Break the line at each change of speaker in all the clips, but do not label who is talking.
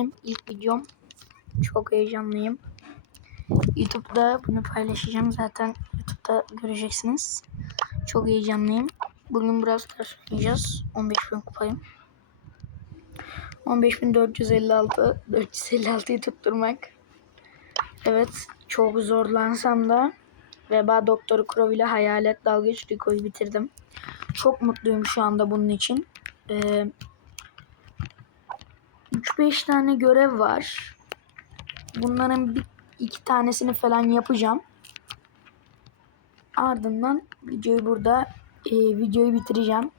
Benim ilk videom. Çok heyecanlıyım. YouTube'da bunu paylaşacağım. Zaten YouTube'da göreceksiniz. Çok heyecanlıyım. Bugün biraz ders oynayacağız. 15.000 kupayım. 15.456 456'yı tutturmak. Evet. Çok zorlansam da Veba Doktoru Crow ile Hayalet Dalgıç Rico'yu bitirdim. Çok mutluyum şu anda bunun için. Ee, 3-5 tane görev var. Bunların bir iki tanesini falan yapacağım. Ardından videoyu burada e, videoyu bitireceğim.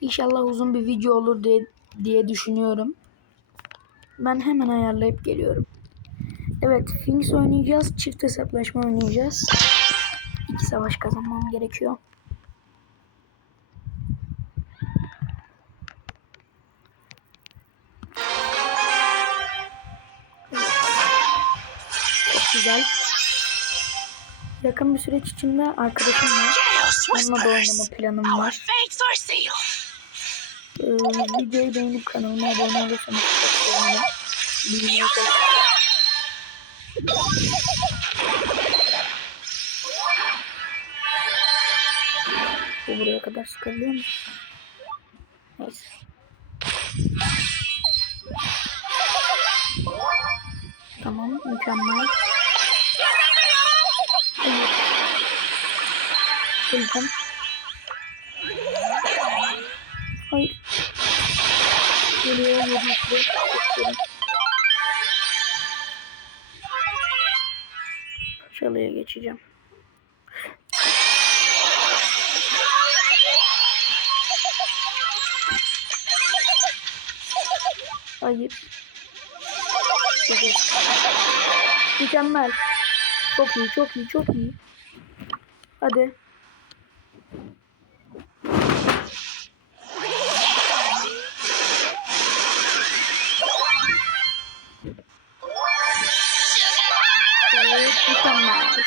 İnşallah uzun bir video olur diye diye düşünüyorum. Ben hemen ayarlayıp geliyorum. Evet, Finks oynayacağız. Çift hesaplaşma oynayacağız. İki savaş kazanmam gerekiyor. Güzel. Yakın bir süreç içinde arkadaşım var. Onunla da oynama planım var. Ee, videoyu beğenip kanalıma abone olursanız çok sevinirim. Bilmeyi Bu buraya kadar sıkılıyor mu? Neyse. Tamam, mükemmel. Öleceğim. Hayır. Geliyor. Bekliyorum. Çalıya geçeceğim. Hayır. Güzel. Mükemmel. Çok iyi, çok iyi, çok iyi. Hadi. Evet, mükemmel.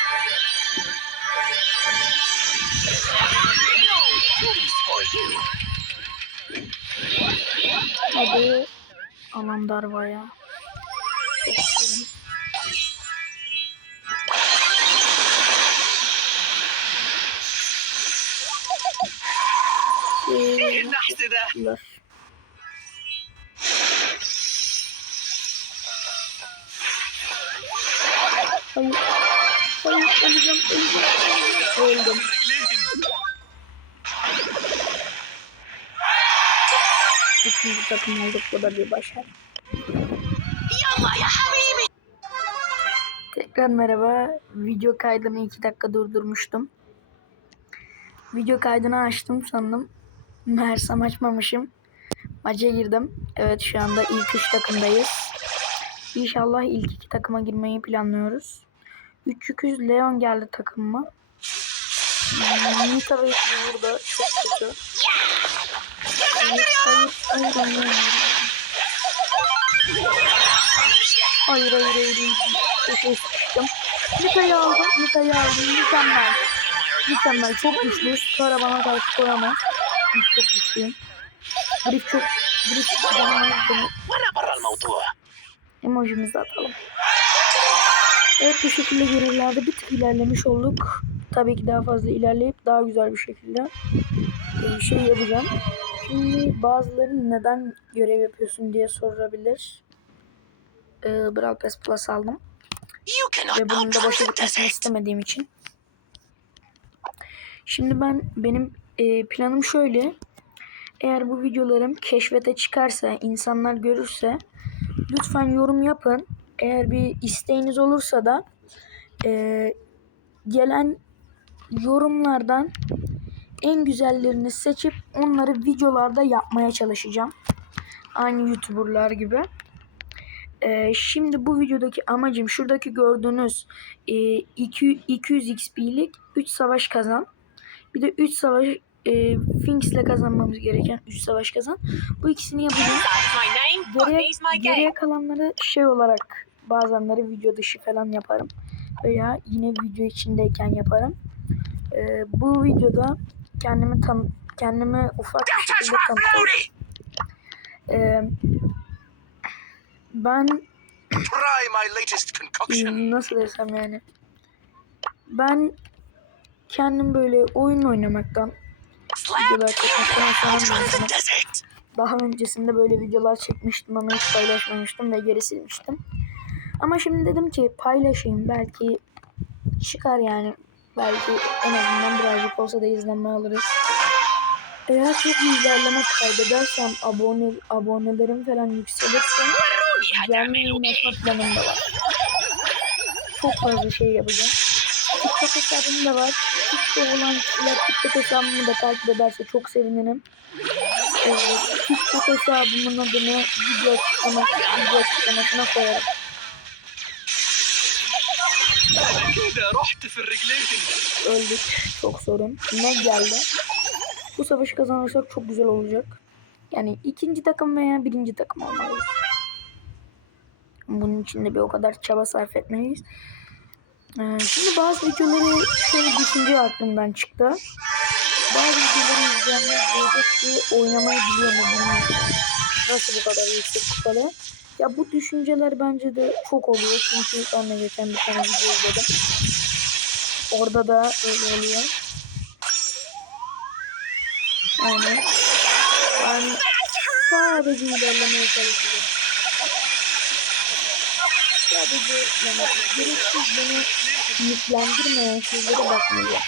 Goodies for you.
Hadi
de.
Ver. Hayır. Hayır öleceğim öleceğim. Öldüm. İkinci takım olduk bu da bir başarı.
Yallah ya habibi.
Tekrar merhaba. Video kaydını iki dakika durdurmuştum. Video kaydını açtım sandım. Meğersem açmamışım. Maça girdim. Evet şu anda ilk 3 takımdayız. İnşallah ilk 2 takıma girmeyi planlıyoruz. 3 yüküz Leon geldi takımıma. Nita ve burada. Çok kötü. Hayır, hayır, hayır, hayır, hayır, hayır, hayır, hayır. Çok güçlü. Skara bana karşı koyamaz. Ben çok güçlüyüm. Griff çok mutluyum. Brief
çok... Brief çok...
Emojimizi atalım. Evet bu şekilde görevlerde bir tık ilerlemiş olduk. Tabii ki daha fazla ilerleyip daha güzel bir şekilde bir şey yapacağım. Şimdi bazıları neden görev yapıyorsun diye sorabilir. Ee, Brawl Pass Plus aldım. Ve bunun da boşa gitmesini istemediğim için. Şimdi ben benim e, planım şöyle. Eğer bu videolarım keşfete çıkarsa, insanlar görürse lütfen yorum yapın. Eğer bir isteğiniz olursa da e, gelen yorumlardan en güzellerini seçip onları videolarda yapmaya çalışacağım. Aynı YouTuber'lar gibi. Ee, şimdi bu videodaki amacım şuradaki gördüğünüz e, 2 200 XP'lik 3 savaş kazan. Bir de 3 savaş e, Finks ile kazanmamız gereken 3 savaş kazan. Bu ikisini yapacağım. Geriye, geriye kalanları şey olarak bazenleri video dışı falan yaparım. Veya yine video içindeyken yaparım. Ee, bu videoda kendimi tan kendimi ufak bir şekilde
booty!
Ee, ben nasıl desem yani. Ben kendim böyle oyun oynamaktan videolar
çekmiştim.
Daha öncesinde böyle videolar çekmiştim ama hiç paylaşmamıştım ve geri silmiştim. Ama şimdi dedim ki paylaşayım belki çıkar yani. Belki en azından birazcık olsa da izlenme alırız. Eğer çok izlerleme kaybedersem abone abonelerim falan yükselirse
gelmeyi
unutma planım da var. Çok fazla şey yapacağım. TikTok hesabım da var. Facebook'ta olan kişiler TikTok hesabımı da takip ederse çok sevinirim. Ee, TikTok hesabımın adını video açıklama, video açıklamasına koyarım. Öldük. Çok sorun. Ne geldi? Bu savaşı kazanırsak çok güzel olacak. Yani ikinci takım veya birinci takım olmalıyız. Bunun için de bir o kadar çaba sarf etmeliyiz. Şimdi bazı videoları şöyle düşünce aklımdan çıktı. Bazı videoları izleyenler diyecek ki oynamayı biliyor mu. Nasıl bu kadar yüksek kupalı? Ya bu düşünceler bence de çok oluyor. Çünkü de geçen bir tane video izledim. Orada da öyle oluyor. Yani ben sadece ilerlemeye çalışacağım. Sadece yani gereksiz beni yüklendirmeyen şeylere bakmayacağım.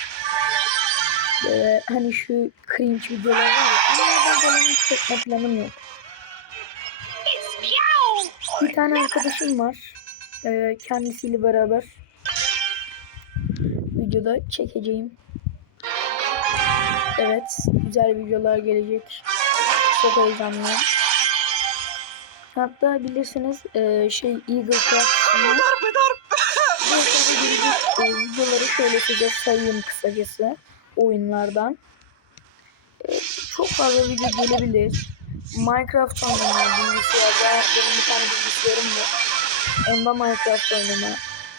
Böyle hani şu cringe videolar var ya onlardan falan hiç çekme planım yok. Bir tane arkadaşım var. Ee, kendisiyle beraber videoda çekeceğim. Evet, güzel videolar gelecek. Çok heyecanlıyım. Hatta bilirsiniz e, şey Eagle Craft'ın e, videoları şöyle size sayayım kısacası oyunlardan. E, çok fazla video gelebilir. Minecraft oynama bilgisayarda benim bir tane bilgisayarım var. Onda Minecraft oynama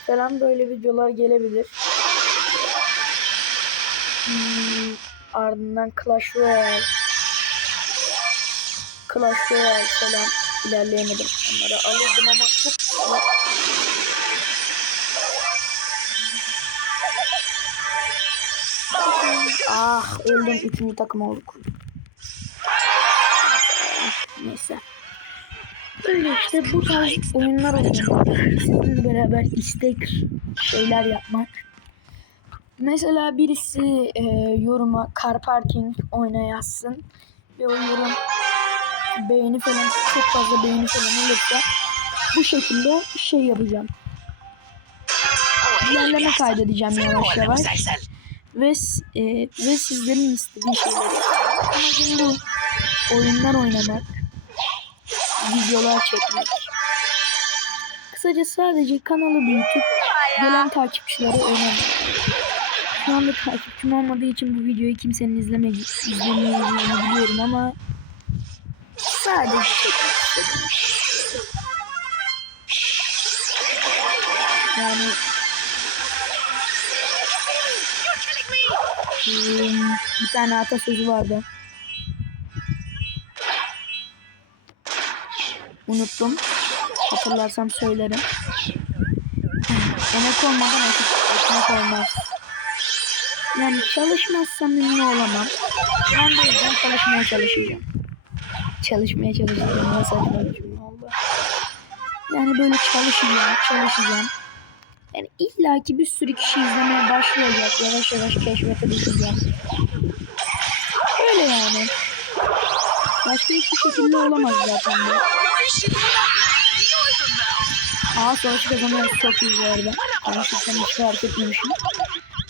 falan böyle videolar gelebilir. Hmm, ardından Clash Royale Clash Royale falan ilerleyemedim. Onları alırdım ama çok. Ah öldüm. Üçüncü takım olduk. Neyse. Öyle işte bu tarz oyunlar oynamak. Beraber istek şeyler yapmak. Mesela birisi e, yoruma car parking oyna yazsın. Ve o yorum beğeni falan çok fazla beğeni falan olursa bu şekilde şey yapacağım. İlerleme kaydedeceğim yavaş yavaş. Ve, e, ve sizlerin istediği şeyleri. Amacım bu. Oyunlar oynamak. Videolar çekmek. Kısaca sadece kanalı büyütüp gelen takipçilere oynamak. Şu anda takipçim olmadığı için bu videoyu kimsenin izleme, izlemeyeceğini biliyorum ama sadece çekmek. Yani Hmm, bir tane atasözü vardı. Unuttum. Hatırlarsam söylerim. Emek olmadan ekmek, olmaz. Yani çalışmazsam ünlü olamam. Ben de yüzden çalışmaya çalışacağım. Çalışmaya çalışacağım. Ne saçma bir oldu. Yani böyle çalışacağım, çalışacağım. Yani illaki bir sürü kişi izlemeye başlayacak. Yavaş yavaş keşfete düşeceğim. Öyle yani. Başka hiçbir şekilde olamaz zaten bu. Aa savaşı kazanıyoruz çok iyi bu arada. Konuşurken hiç fark etmemişim.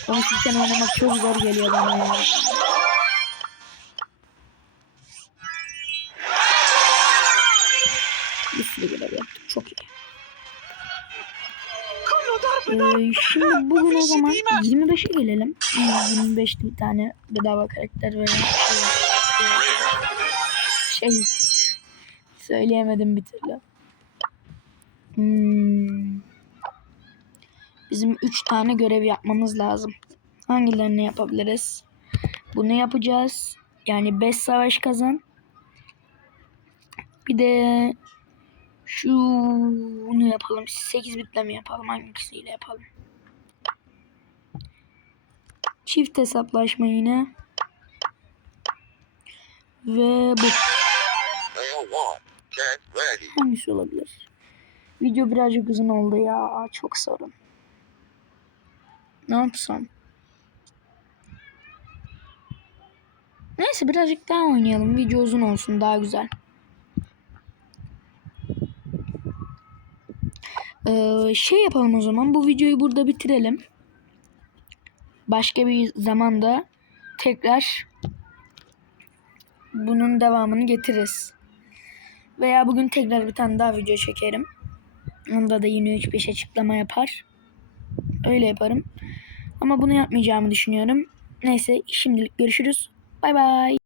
Konuşurken oynamak çok zor geliyor bana ya. Ee, şimdi bugün o zaman
değil mi?
25'e gelelim. Yani 25'te bir tane bedava karakter veren şey, şey söyleyemedim bir türlü. Hmm. Bizim 3 tane görev yapmamız lazım. Hangilerini yapabiliriz? Bunu yapacağız. Yani 5 savaş kazan. Bir de Şunu yapalım. 8 bitle mi yapalım? Hangisiyle yapalım? Çift hesaplaşma yine. Ve bu. Hangisi olabilir? Video birazcık uzun oldu ya. Çok sorun. Ne yapsam? Neyse birazcık daha oynayalım. Video uzun olsun. Daha güzel. Ee, şey yapalım o zaman. Bu videoyu burada bitirelim. Başka bir zamanda tekrar bunun devamını getiririz. Veya bugün tekrar bir tane daha video çekerim. Onda da yine 3-5 açıklama yapar. Öyle yaparım. Ama bunu yapmayacağımı düşünüyorum. Neyse şimdilik görüşürüz. Bay bay.